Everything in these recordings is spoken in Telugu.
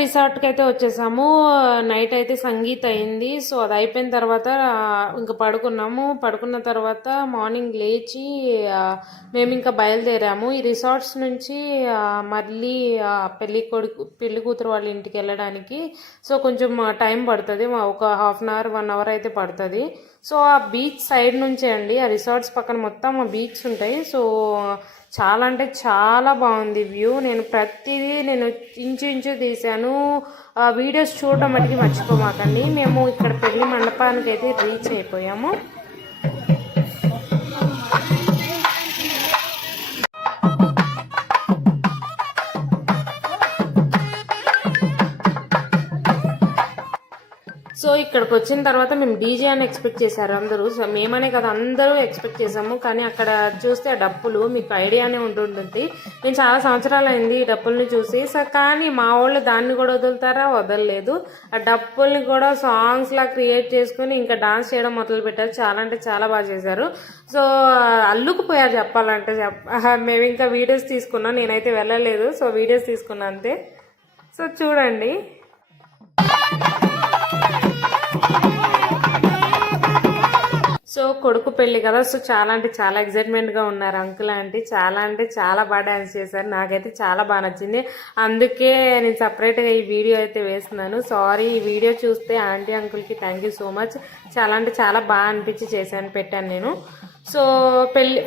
రిసార్ట్కి అయితే వచ్చేసాము. నైట్ అయితే సంగీత్ అయింది. సో అది అయిపోయిన తర్వాత ఇంకా పడుకున్నాము. పడుకున్న తర్వాత మార్నింగ్ లేచి మేము ఇంకా బయలుదేరాము. ఈ రిసార్ట్స్ నుంచి మళ్ళీ పెళ్లి కూతురు వాళ్ళ ఇంటికి వెళ్ళడానికి సో కొంచెం టైం పడుతుంది. ఒక హాఫ్ అన్ అవర్ 1 అవర్ అయితే పడుతుంది. సో ఆ బీచ్ సైడ్ నుంచే అండి, ఆ రిసార్ట్స్ పక్కన మొత్తం ఆ బీచ్ ఉంటాయి. సో చాలా అంటే చాలా బాగుంది వ్యూ. నేను ప్రతిదీ ఇంచు తీశాను. వీడియోస్ చూడడం మటుకి మర్చిపోమాకండి. మేము ఇక్కడ పెళ్లి మండపానికి అయితే రీచ్ అయిపోయాము. సో ఇక్కడికి వచ్చిన తర్వాత మేము డీజే అని ఎక్స్పెక్ట్ చేశారు అందరూ. సో మేమనే కదా, అందరూ ఎక్స్పెక్ట్ చేసాము. కానీ అక్కడ చూస్తే ఆ డప్పులు మీకు ఐడియానే ఉంటుంటుంది. నేను చాలా సంవత్సరాలు అయింది ఈ డప్పుల్ని చూసి. సో కానీ మా వాళ్ళు దాన్ని కూడా వదులుతారా, వదలలేదు. ఆ డప్పుల్ని కూడా సాంగ్స్ లా క్రియేట్ చేసుకుని ఇంకా డాన్స్ చేయడం మొదలు పెట్టారు. చాలా అంటే చాలా బాగా చేశారు. సో అల్లుకుపోయారు చెప్పాలంటే. మేము ఇంకా వీడియోస్ తీసుకున్నాం, నేనైతే వెళ్ళలేదు. సో వీడియోస్ తీసుకున్నా అంతే. సో చూడండి. సో కొడుకు పెళ్లి కదా, సో చాలా అంటే చాలా ఎక్సైట్మెంట్గా ఉన్నారు అంకుల్ ఆంటీ. చాలా అంటే చాలా బాగా డాన్స్ చేశారు. నాకైతే చాలా బాగా నచ్చింది. అందుకే నేను సపరేట్గా ఈ వీడియో అయితే వేస్తున్నాను. సారీ, ఈ వీడియో చూస్తే ఆంటీ అంకుల్కి థ్యాంక్ యూ సో మచ్. చాలా అంటే చాలా బాగా అనిపించి పెట్టాను నేను. సో పెళ్ళి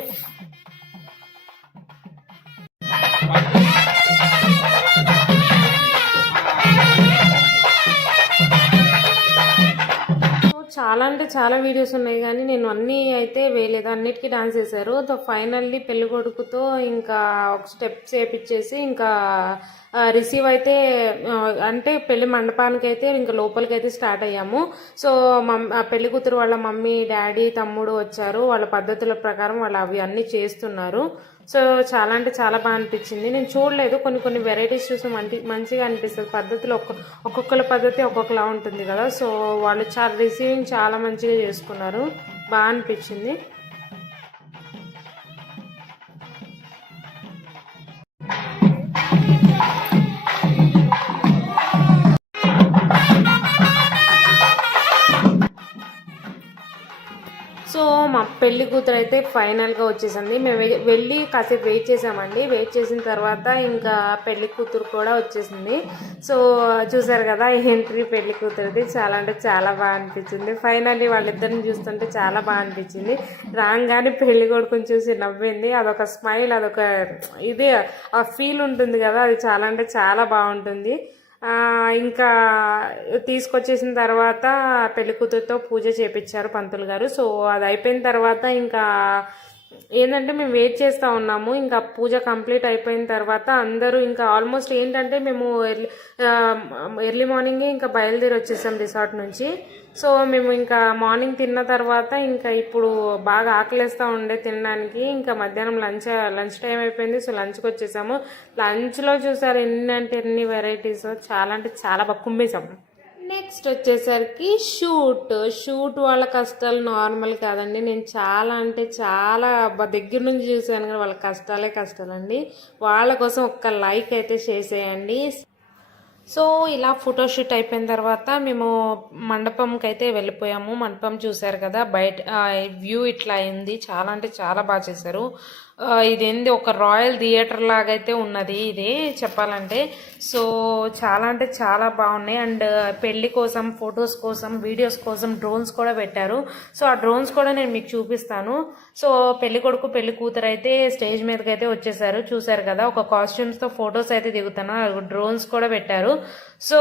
చాలా అంటే చాలా వీడియోస్ ఉన్నాయి కానీ నేను అన్నీ అయితే వేయలేదు. అన్నిటికీ డాన్స్ చేశారు. ఫైనల్లీ పెళ్లి కొడుకుతో ఇంకా ఒక స్టెప్స్ వేపించేసి ఇంకా రిసీవ్ అయితే అంటే పెళ్లి మండపానికి అయితే ఇంకా లోపలికి అయితే స్టార్ట్ అయ్యాము. సో పెళ్లి కూతురు వాళ్ళ మమ్మీ, డాడీ, తమ్ముడు వచ్చారు. వాళ్ళ పద్ధతుల ప్రకారం వాళ్ళు అవి అన్నీ చేస్తున్నారు. సో చాలా అంటే చాలా బాగా అనిపించింది. నేను చూడలేదు, కొన్ని వెరైటీస్ చూసి మంచిగా అనిపిస్తుంది. పద్ధతులు ఒక్కొక్కరి పద్ధతి ఒక్కొక్కలా ఉంటుంది కదా. సో వాళ్ళు రిసీవింగ్ చాలా మంచిగా చేసుకున్నారు. బాగా అనిపించింది. సో మా పెళ్లి కూతురు అయితే ఫైనల్గా వచ్చేసింది. మేము వెళ్ళి కాసేపు వెయిట్ చేసామండి. వెయిట్ చేసిన తర్వాత ఇంకా పెళ్లి కూతురు కూడా వచ్చేసింది. సో చూసారు కదా ఎంట్రీ పెళ్లి కూతురుది. చాలా అంటే చాలా బాగా అనిపించింది. ఫైనల్లీ వాళ్ళిద్దరిని చూస్తుంటే చాలా బాగా అనిపించింది. రాగానే పెళ్లి కొడుకుని చూసి నవ్వింది. అదొక స్మైల్, అదొక ఇది ఆ ఫీల్ ఉంటుంది కదా, అది చాలా అంటే చాలా బాగుంటుంది. ఇంకా తీసుకొచ్చేసిన తర్వాత పెళ్లి కూతురుతో పూజ చేపించారు పంతులు గారు. సో అది అయిపోయిన తర్వాత ఇంకా ఏంటంటే మేము వెయిట్ చేస్తూ ఉన్నాము. ఇంకా పూజ కంప్లీట్ అయిపోయిన తర్వాత అందరూ ఇంకా ఆల్మోస్ట్ ఏంటంటే మేము ఎర్లీ మార్నింగే ఇంకా బయలుదేరి వచ్చేసాం రిసార్ట్ నుంచి. సో మేము ఇంకా మార్నింగ్ తిన్న తర్వాత ఇంకా ఇప్పుడు బాగా ఆకలిస్తూ ఉండే తినడానికి. ఇంకా మధ్యాహ్నం లంచ్ టైం అయిపోయింది. సో లంచ్కి వచ్చేసాము. లంచ్లో చూసారు ఎన్ని అంటే ఎన్ని వెరైటీస్. చాలా అంటే చాలా బాగా కుమ్మేసాము. నెక్స్ట్ వచ్చేసరికి షూట్ వాళ్ళ కష్టాలు నార్మల్ కాదండి. నేను చాలా అంటే చాలా దగ్గర నుంచి చూసాను కానీ వాళ్ళ కష్టాలండి. వాళ్ళ కోసం ఒక్క లైక్ అయితే చేసేయండి. సో ఇలా ఫోటోషూట్ అయిపోయిన తర్వాత మేము మండపంకి అయితే వెళ్ళిపోయాము. మండపం చూసారు కదా, బయట వ్యూ ఇట్లా అయింది. చాలా అంటే చాలా బాగా చేశారు. ఇదేంది ఒక రాయల్ థియేటర్ లాగైతే ఉన్నది ఇది చెప్పాలంటే. సో చాలా అంటే చాలా బాగున్నాయి. అండ్ పెళ్లి కోసం, ఫొటోస్ కోసం, వీడియోస్ కోసం డ్రోన్స్ కూడా పెట్టారు. సో ఆ డ్రోన్స్ కూడా నేను మీకు చూపిస్తాను. సో పెళ్లి కొడుకు పెళ్లి కూతురు అయితే స్టేజ్ మీదకి అయితే వచ్చేసారు. చూసారు కదా, ఒక కాస్ట్యూమ్స్తో ఫొటోస్ అయితే దిగుతున్నారు. డ్రోన్స్ కూడా పెట్టారు. సో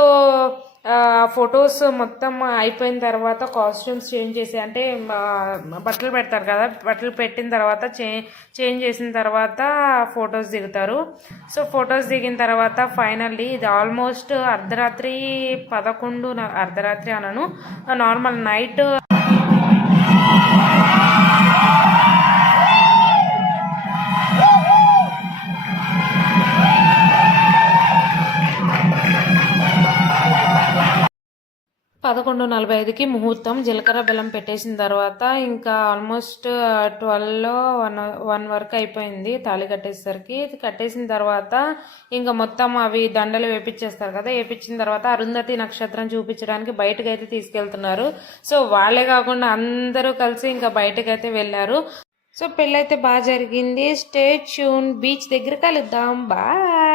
ఫొటోస్ మొత్తం అయిపోయిన తర్వాత కాస్ట్యూమ్స్ చేంజ్ చేసి అంటే బట్టలు పెడతారు కదా, బట్టలు పెట్టిన తర్వాత చేంజ్ చేసిన తర్వాత ఫొటోస్ దిగుతారు. సో ఫొటోస్ దిగిన తర్వాత ఫైనల్లీ ఇది ఆల్మోస్ట్ అర్ధరాత్రి 11 అర్ధరాత్రి అనను నార్మల్ నైట్ 11:45కి ముహూర్తం. జీలకర్ర బెల్లం పెట్టేసిన తర్వాత ఇంకా ఆల్మోస్ట్ 12 1 వరకు అయిపోయింది తాళి కట్టేసరికి. కట్టేసిన తర్వాత ఇంకా మొత్తం అవి దండలు వేపించేస్తారు కదా, వేపించిన తర్వాత అరుంధతి నక్షత్రం చూపించడానికి బయటకు అయితే తీసుకెళ్తున్నారు. సో వాళ్ళే కాకుండా అందరూ కలిసి ఇంకా బయటకైతే వెళ్ళారు. సో పెళ్ళైతే బాగా జరిగింది. స్టే ట్యూన్, బీచ్ దగ్గర కలుద్దాం, బాయ్.